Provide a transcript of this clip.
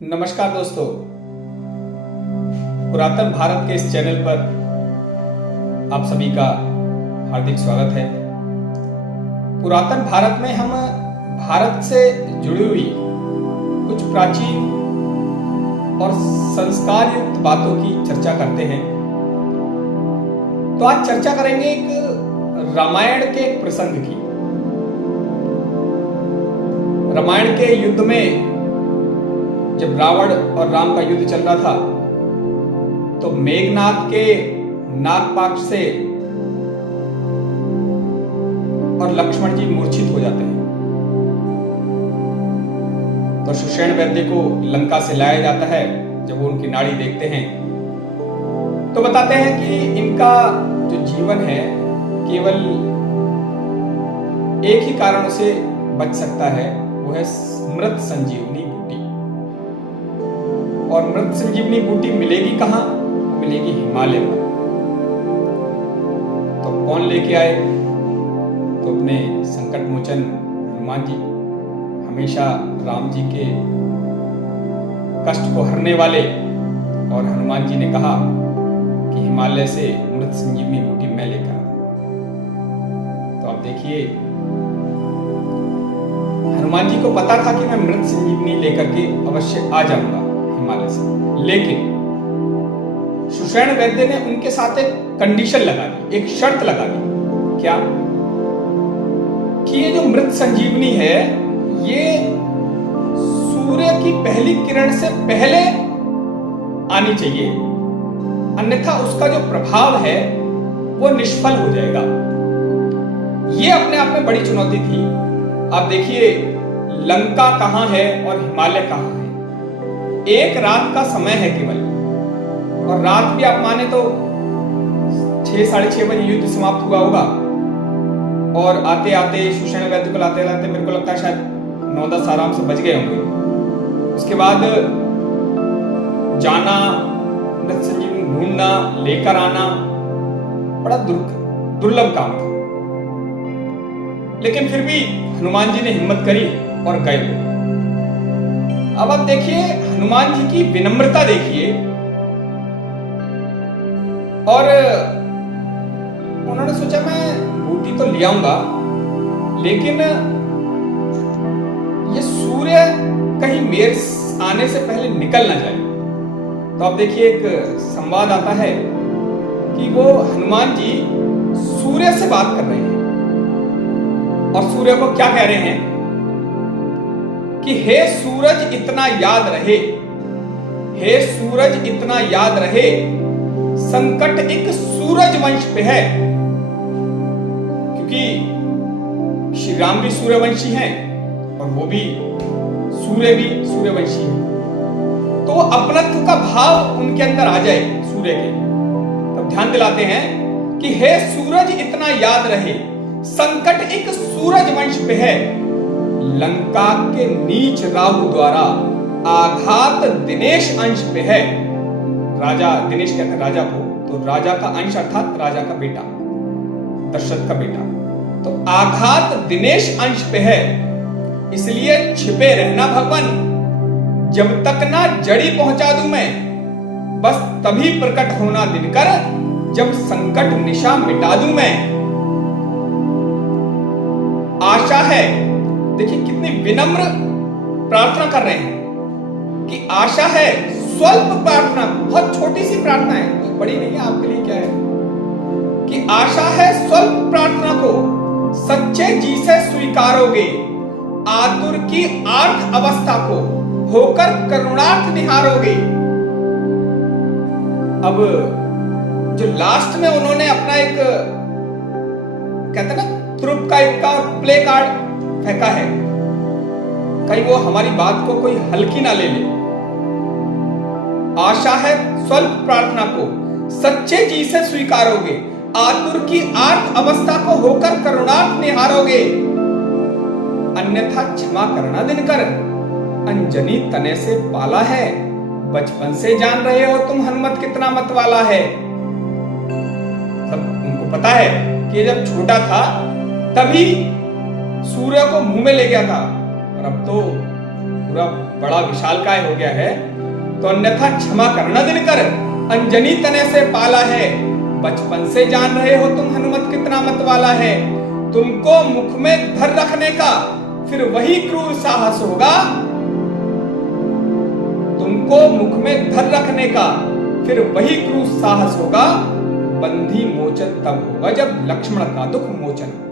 नमस्कार दोस्तों, पुरातन भारत के इस चैनल पर आप सभी का हार्दिक स्वागत है। पुरातन भारत में हम भारत से जुड़ी हुई कुछ प्राचीन और संस्कार युक्त बातों की चर्चा करते हैं। तो आज चर्चा करेंगे एक रामायण के एक प्रसंग की। रामायण के युद्ध में जब रावण और राम का युद्ध चल रहा था तो मेघनाद के नागपाश से और लक्ष्मण जी मूर्छित हो जाते हैं। तो सुषेण वैद्य को लंका से लाया जाता है। जब वो उनकी नाड़ी देखते हैं तो बताते हैं कि इनका जो जीवन है केवल एक ही कारण से बच सकता है, वो है मृत संजीवनी बूटी। और मृत संजीवनी बूटी मिलेगी कहां? मिलेगी हिमालय में। तो कौन लेके आए? तो अपने संकट मोचन हनुमान जी, हमेशा राम जी के कष्ट को हरने वाले। और हनुमान जी ने कहा कि हिमालय से मृत संजीवनी बूटी मैं लेकर आऊं। तो आप देखिए, हनुमान जी को पता था कि मैं मृत संजीवनी लेकर के अवश्य आ जाऊंगा हिमालय से, लेकिन सुषेण वैद्य ने उनके साथ एक कंडीशन लगा दी, एक शर्त लगा दी। क्या? कि ये जो मृत संजीवनी है ये सूर्य की पहली किरण से पहले आनी चाहिए, अन्यथा उसका जो प्रभाव है वो निष्फल हो जाएगा। ये अपने आप में बड़ी चुनौती थी। आप देखिए, लंका कहां है और हिमालय कहां है? एक रात का समय है केवल, और रात भी आप माने तो 6 साढ़े 6 बजे युद्ध समाप्त हुआ होगा। और आते आते सुषेण वैद्य को लाते लाते मेरे को लगता है शायद 9-10 आराम से बज गए होंगे। उसके बाद जाना, मृत संजीवनी ढूंढना, लेकर आना बड़ा दुर्लभ काम था। लेकिन फिर भी हनुमान जी ने हिम्मत करी और गए। अब आप देखिए हनुमान जी की विनम्रता देखिए। और उन्होंने सोचा मैं बूटी तो ले आऊंगा, लेकिन ये सूर्य कहीं मेरे आने से पहले निकल ना जाए। तो आप देखिए एक संवाद आता है कि वो हनुमान जी सूर्य से बात कर रहे हैं और सूर्य को क्या कह रहे हैं कि हे सूरज इतना याद रहे, हे सूरज इतना याद रहे, संकट एक सूरज वंश पे है। क्योंकि श्री राम भी सूर्यवंशी हैं और वो भी सूर्य भी सूर्यवंशी है। तो अपनत्व का भाव उनके अंदर आ जाए सूर्य के, तब ध्यान दिलाते हैं कि हे सूरज इतना याद रहे, संकट एक सूरज वंश पे है, लंका के नीच राहु द्वारा आघात दिनेश अंश पे है। राजा दिनेश कहते हैं राजा को, तो राजा का अंश अर्थात राजा का बेटा, दशरथ का बेटा। तो आघात दिनेश अंश पे है, इसलिए छिपे रहना भगवान, जब तक ना जड़ी पहुंचा दूं मैं, बस तभी प्रकट होना दिनकर, जब संकट निशा मिटा दूं मैं। आशा है, देखिए कितनी विनम्र प्रार्थना कर रहे हैं कि आशा है, स्वल्प प्रार्थना, बहुत छोटी सी प्रार्थना है, बड़ी नहीं है, आपके लिए क्या है कि आशा है स्वल्प प्रार्थना को सच्चे जी से स्वीकारोगे, आतुर की आर्थ अवस्था को होकर करुणार्थ निहारोगे। अब जो लास्ट में उन्होंने अपना एक कहते हैं ना ध्रुव का एक प्ले कार्ड फेंका है, कहीं वो हमारी बात को कोई हल्की ना ले ले। आशा है स्वल्प प्रार्थना को सच्चे जी से स्वीकारोगे, आतुर की आर्त अवस्था को होकर करुणार्थ निहारोगे, अन्यथा क्षमा करना दिनकर, अंजनी तने से पाला है, बचपन से जान रहे हो तुम हनुमत कितना मत वाला है। सब उनको पता है कि जब छोटा था तभी सूर्य को मुंह में ले गया था, और अब तो पूरा बड़ा विशालकाय हो गया है, तो अन्यथा क्षमा करना दिनकर, अंजनी तने से पाला है। बचपन से जान रहे हो तुम हनुमत कितना मत वाला है। तुमको मुख में धर रखने का फिर वही क्रूर साहस होगा। तुमको मुख में धर रखने का फिर वही क्रूर साहस होगा। बंदी मोचन तब होगा जब लक्ष्मण का दुख मोचन।